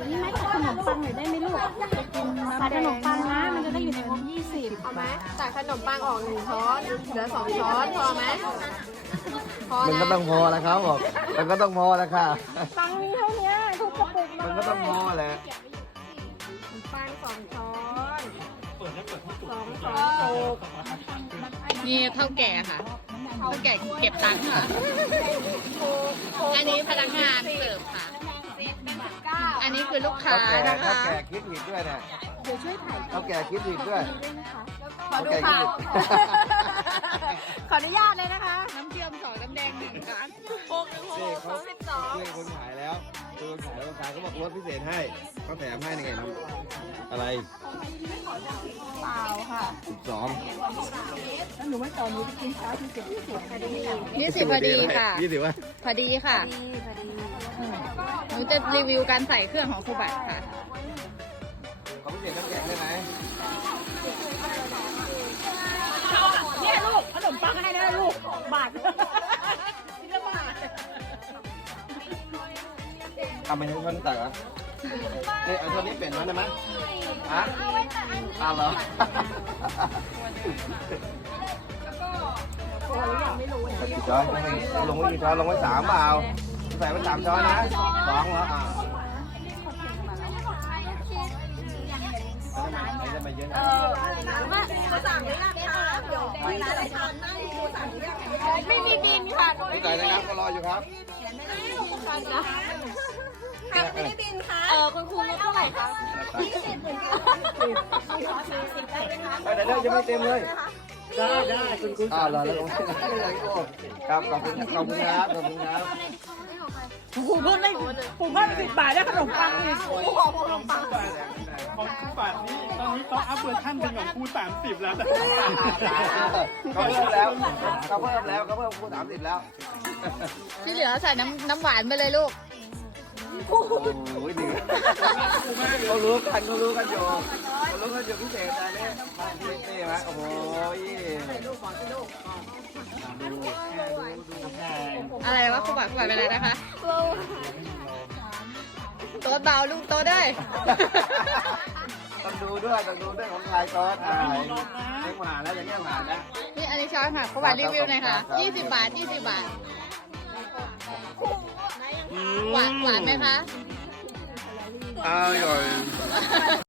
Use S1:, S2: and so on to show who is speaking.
S1: นี่แม่ขนมปังหน่อยได้ไหมลูกขนมปังนะมันจะได้อยู่ในงบ20
S2: เอาไหมจ่ายขนมปังออก1 ช้อนเหลือ2 ช้อนพอไหมพอ
S3: มัน
S2: นะ
S3: ก็ต้องพอแล้วครับบอกมันก็ต้องพอแล้วค่ะ
S1: ปังมีเท่านี้ทุกกระปุก
S3: มันก็ต้องพอแหละ
S2: ปัง2 ช้อน2 ช้อน
S4: นี่เท่าแก่ค่ะเท่าแก่เก็บตังค์ค่ะ อันนี้พนักงานเสิร์ฟค่ะ อันนี้คือลูกค้า
S3: เท่า
S4: นะคะ
S3: แก่คิดผิดด้วยเนี่ย
S1: เดี๋ยวช่วยถ่าย
S3: เท่าแก่คิดผิดด้วย
S2: ขอดูค่ะ ขออนุญาตเลยนะคะ
S4: น้ำเชื่อม2น้ำแดง1ค่ะ
S3: นี่เขาช่วยคนขายแล้วช่วยคนขายแล้วคนขายเขาบอกลดพิเศษให้เขาแถมให้ยังไงน้ำอะไร
S2: เปล่าค่ะ
S3: 12
S1: แล้วหนูว่าตอนนี้ไปกินเช้าที่20พอดี
S4: 20พอดีค่ะ
S3: 20วะ
S4: พอดีค่ะ หนูจะรีวิวการใส่เครื่องของครูบัตรค่ะ
S3: เขาพิเศษน้ำแข็งได้ไหม
S1: เนี่ยลูกขนมปังให้นะลูกบาททีละบาท
S3: ทำไมถึงคนตักอ่ะนี่เอาตัวนี้เปลี่ยนมันได้ไหมฮะเอาเหรอ กี่ช้อนลงไว้กี่ช้อนลงไว้3เปล่าใส่ไว้3 ช้อนนะ2เหรอจะมาเยอะนะ
S2: มาสั่งเลยนะคะเดี๋ยวไม่ได้ทานนั่งดูสั่งเรียกไม่มีบินค่ะ
S3: พี่ต่อยนะครับก็รออยู่ครับ
S2: ใครไม่ได้บินคะคุณครูเท่าไหร่คะ20เหมือนกัน40ได้ไหมคะ
S3: ไปไหนได้ยังไม่เต็มเลย
S5: ได้คุณครู
S3: แล้วลงที่ไหนครับขอบคุณครับขอบคุณครับ
S1: ครูเพิ่มได้ครูเพิ่ม10 บาทได้ขนมปังอีก
S2: ขอขนมปัง
S5: ของครูปัดนี่ตอนนี้ต้องอัพเวอร์ชันเป็นของครู30แล้วนะ
S3: เขาเพิ่มแล้วเขาเพิ่มแล้วเขาเพิ่มคู30แล้ว
S4: ที่เหลือใส่น้ำหวานไปเลยลูก
S3: โอ้ยดีเขารู้กันอยู่เขารู้กันอยู่พิเศษแต่เนี่ยนี่ไหมโอ้โห
S4: อะไรวะครูบัตรเป็นอะไรนะคะ โต๊ดเบาลูกโต๊ดด้วย
S3: ต้องดูด้วยของใครซอสยังหวานแล้วยังหวานนะ
S4: นี่อันนี้ช้อนค่ะครูบัตรรีวิวหน่อยค่ะ20 บาท 20 บาท หวานไหมคะ
S3: อร่อย